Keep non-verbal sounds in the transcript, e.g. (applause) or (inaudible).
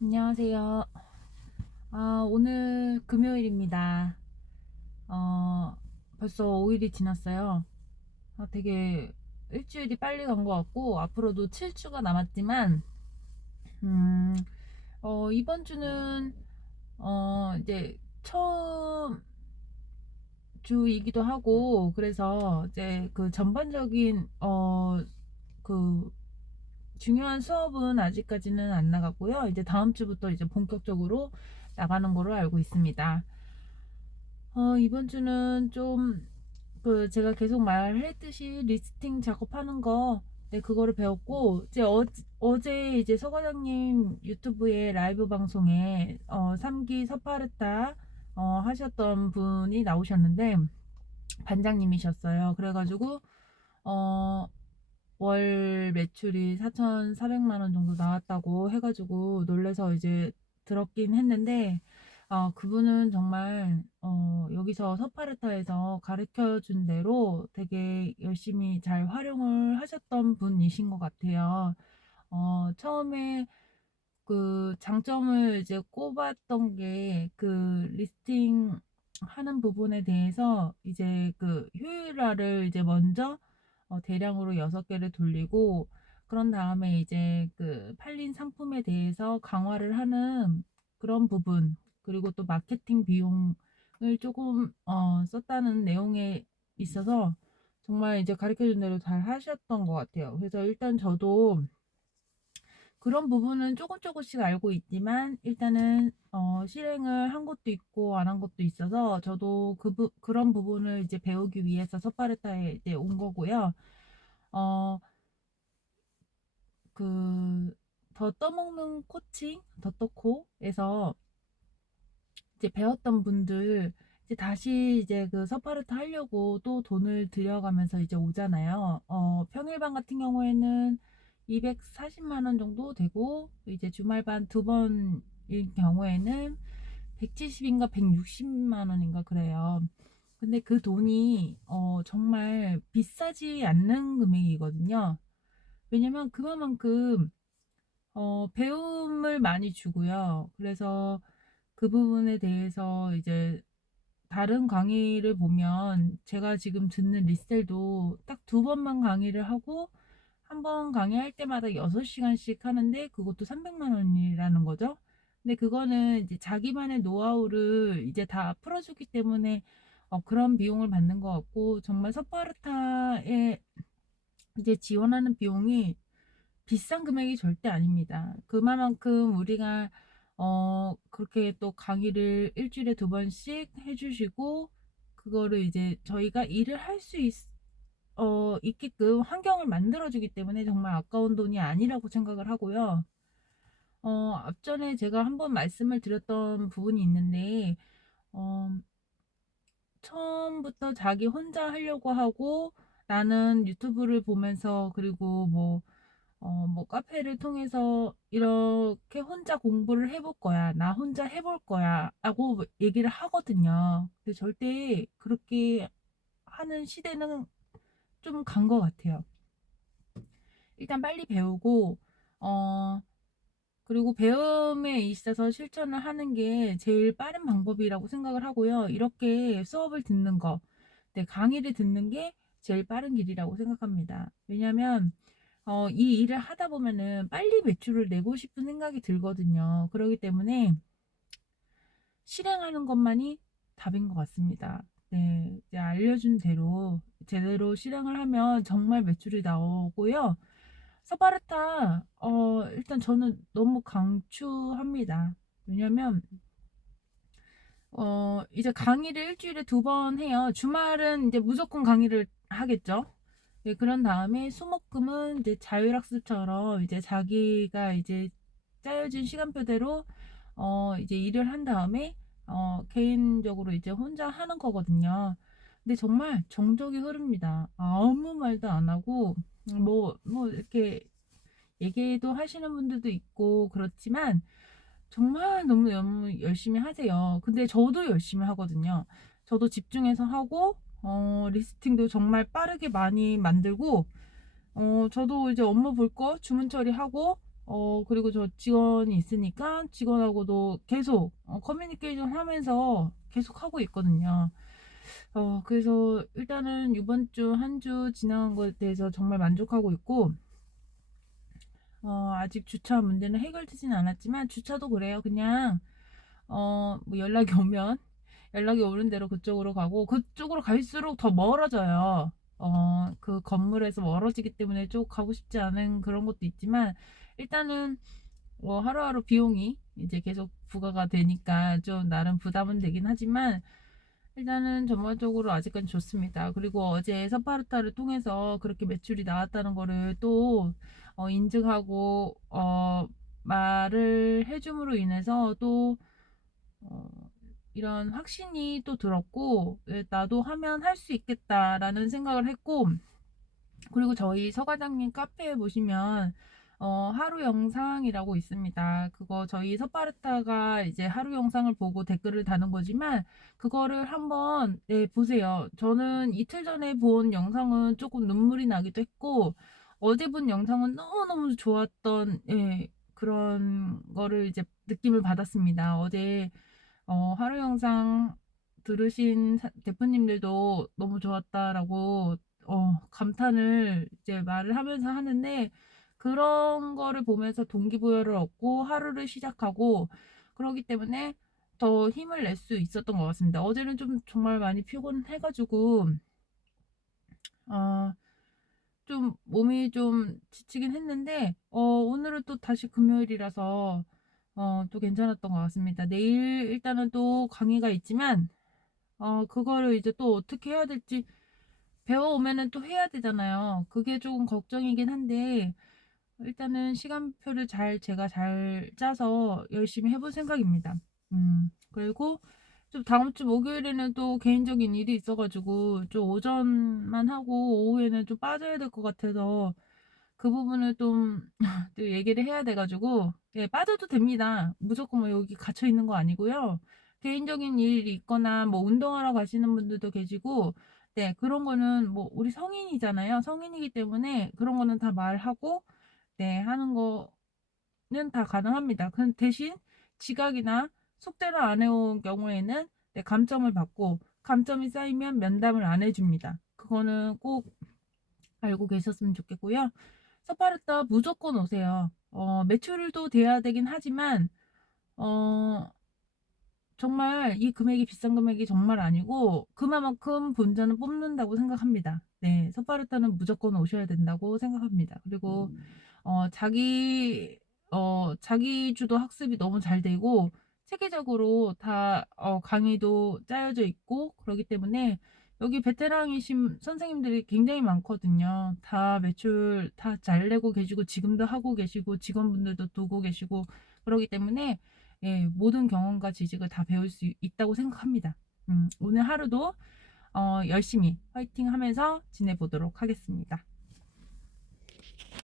안녕하세요. 아, 오늘 금요일입니다. 어, 벌써 5일이 지났어요. 아, 되게 일주일이 빨리 간 것 같고, 앞으로도 7주가 남았지만, 음, 어, 이번 주는, 어, 이제 처음 주이기도 하고, 그래서 이제 그 전반적인, 어, 그 중요한 수업은 아직까지는 안 나갔고요. 이제 다음 주부터 이제 본격적으로 나가는 거로 알고 있습니다. 어, 이번 주는 좀, 그, 제가 계속 말했듯이 리스팅 작업하는 거, 네, 그거를 배웠고, 이제 어, 어제 이제 서 과장님 유튜브에 라이브 방송에, 어, 3기 서파르타, 어, 하셨던 분이 나오셨는데, 반장님이셨어요. 그래가지고, 어, 월 매출이 4,400만 원 정도 나왔다고 해가지고 놀래서 이제 들었긴 했는데 어, 그분은 정말 어, 여기서 서파르타에서 가르쳐 준 대로 되게 열심히 잘 활용을 하셨던 분이신 것 같아요. 어, 처음에 그 장점을 이제 꼽았던 게 그 리스팅 하는 부분에 대해서 이제 그 효율화를 이제 먼저 어, 대량으로 6개를 돌리고 그런 다음에 이제 그 팔린 상품에 대해서 강화를 하는 그런 부분 그리고 또 마케팅 비용을 조금 어, 썼다는 내용에 있어서 정말 이제 가르쳐 준 대로 잘 하셨던 것 같아요. 그래서 일단 저도 그런 부분은 조금 조금씩 알고 있지만 일단은 어, 실행을 한 것도 있고 안 한 것도 있어서 저도 그 부, 그런 부분을 이제 배우기 위해서 서파르타에 이제 온 거고요. 어, 그, 더 떠먹는 코칭, 더떠코에서 이제 배웠던 분들 이제 다시 이제 그 서파르타 하려고 또 돈을 들여가면서 이제 오잖아요. 어, 평일반 같은 경우에는 240만 원 정도 되고 이제 주말반 두 번일 경우에는 170인가 160만 원인가 그래요. 근데 그 돈이 어, 정말 비싸지 않는 금액이거든요. 왜냐면 그만큼 어, 배움을 많이 주고요. 그래서 그 부분에 대해서 이제 다른 강의를 보면 제가 지금 듣는 리셀도 딱 두 번만 강의를 하고 한 번 강의할 때마다 6시간씩 하는데 그것도 300만 원이라는 거죠. 근데 그거는 이제 자기만의 노하우를 이제 다 풀어주기 때문에 어, 그런 비용을 받는 것 같고 정말 서파르타에 이제 지원하는 비용이 비싼 금액이 절대 아닙니다. 그만큼 우리가 어 그렇게 또 강의를 일주일에 두 번씩 해주시고 그거를 이제 저희가 일을 할 수 있, 어, 있게끔 환경을 만들어주기 때문에 정말 아까운 돈이 아니라고 생각을 하고요. 어, 앞전에 제가 한번 말씀을 드렸던 부분이 있는데, 어, 처음부터 자기 혼자 하려고 하고 나는 유튜브를 보면서 그리고 뭐, 어, 뭐 카페를 통해서 이렇게 혼자 공부를 해볼 거야. 나 혼자 해볼 거야. 라고 얘기를 하거든요. 근데 절대 그렇게 하는 시대는 좀 간 것 같아요. 일단 빨리 배우고, 어, 그리고 배움에 있어서 실천을 하는 게 제일 빠른 방법이라고 생각을 하고요. 이렇게 수업을 듣는 거, 네, 강의를 듣는 게 제일 빠른 길이라고 생각합니다. 왜냐면, 어, 이 일을 하다 보면은 빨리 매출을 내고 싶은 생각이 들거든요. 그렇기 때문에 실행하는 것만이 답인 것 같습니다. 네, 이제 알려준 대로 제대로 실행을 하면 정말 매출이 나오고요. 서바르타, 어, 일단 저는 너무 강추합니다. 왜냐면, 어, 이제 강의를 일주일에 두 번 해요. 주말은 이제 무조건 강의를 하겠죠. 네, 그런 다음에 수목금은 이제 자율학습처럼 이제 자기가 이제 짜여진 시간표대로 어, 이제 일을 한 다음에 어, 개인적으로 이제 혼자 하는 거거든요. 근데 정말 정적이 흐릅니다. 아무 말도 안 하고 뭐, 뭐, 이렇게 얘기도 하시는 분들도 있고, 그렇지만, 정말 너무, 너무 열심히 하세요. 근데 저도 열심히 하거든요. 저도 집중해서 하고, 어, 리스팅도 정말 빠르게 많이 만들고, 어, 저도 이제 업무 볼 거 주문 처리하고, 어, 그리고 저 직원이 있으니까 직원하고도 계속 어, 커뮤니케이션 하면서 계속 하고 있거든요. 어, 그래서 일단은 이번 주 한 주 지나간 것에 대해서 정말 만족하고 있고, 어, 아직 주차 문제는 해결되진 않았지만, 주차도 그래요. 그냥, 어, 뭐 연락이 오면, (laughs) 연락이 오는 대로 그쪽으로 가고, 그쪽으로 갈수록 더 멀어져요. 어, 그 건물에서 멀어지기 때문에 쭉 가고 싶지 않은 그런 것도 있지만, 일단은, 뭐 하루하루 비용이 이제 계속 부과가 되니까 좀 나름 부담은 되긴 하지만, 일단은 전반적으로 아직은 좋습니다. 그리고 어제 서파르타를 통해서 그렇게 매출이 나왔다는 거를 또 어, 인증하고 어, 말을 해줌으로 인해서 또 어, 이런 확신이 또 들었고 예, 나도 하면 할 수 있겠다라는 생각을 했고 그리고 저희 서과장님 카페에 보시면 어, 하루 영상이라고 있습니다. 그거 저희 서파르타가 이제 하루 영상을 보고 댓글을 다는 거지만 그거를 한번 네, 보세요. 저는 이틀 전에 본 영상은 조금 눈물이 나기도 했고 어제 본 영상은 너무너무 좋았던 예, 그런 거를 이제 느낌을 받았습니다. 어제 어, 하루 영상 들으신 사- 대표님들도 너무 좋았다라고 어, 감탄을 이제 말을 하면서 하는데 그런 거를 보면서 동기부여를 얻고 하루를 시작하고 그러기 때문에 더 힘을 낼 수 있었던 것 같습니다. 어제는 좀 정말 많이 피곤해가지고 어, 좀 몸이 좀 지치긴 했는데 어, 오늘은 또 다시 금요일이라서 어, 또 괜찮았던 것 같습니다. 내일 일단은 또 강의가 있지만 어, 그거를 이제 또 어떻게 해야 될지 배워오면은 또 해야 되잖아요. 그게 조금 걱정이긴 한데 일단은 시간표를 잘 제가 잘 짜서 열심히 해볼 생각입니다. 음, 그리고 좀 다음 주 목요일에는 또 개인적인 일이 있어가지고 좀 오전만 하고 오후에는 좀 빠져야 될 것 같아서 그 부분을 좀 (laughs) 또 얘기를 해야 돼가지고 예, 빠져도 됩니다. 무조건 뭐 여기 갇혀 있는 거 아니고요. 개인적인 일이 있거나 뭐 운동하러 가시는 분들도 계시고 네, 그런 거는 뭐 우리 성인이잖아요. 성인이기 때문에 그런 거는 다 말하고 네, 하는 거는 다 가능합니다. 그 대신 지각이나 숙제를 안 해온 경우에는 네, 감점을 받고 감점이 쌓이면 면담을 안 해줍니다. 그거는 꼭 알고 계셨으면 좋겠고요. 서파르타 무조건 오세요. 어, 매출도 돼야 되긴 하지만 어, 정말 이 금액이 비싼 금액이 정말 아니고 그만큼 본전은 뽑는다고 생각합니다. 네, 서파르타는 무조건 오셔야 된다고 생각합니다. 그리고 어, 자기 어, 자기 주도 학습이 너무 잘 되고 체계적으로 다 어, 강의도 짜여져 있고 그렇기 때문에 여기 베테랑이신 선생님들이 굉장히 많거든요. 다 매출 다 잘 내고 계시고 지금도 하고 계시고 직원분들도 두고 계시고 그렇기 때문에 예, 모든 경험과 지식을 다 배울 수 있다고 생각합니다. 음, 오늘 하루도 어, 열심히 화이팅 하면서 지내보도록 하겠습니다.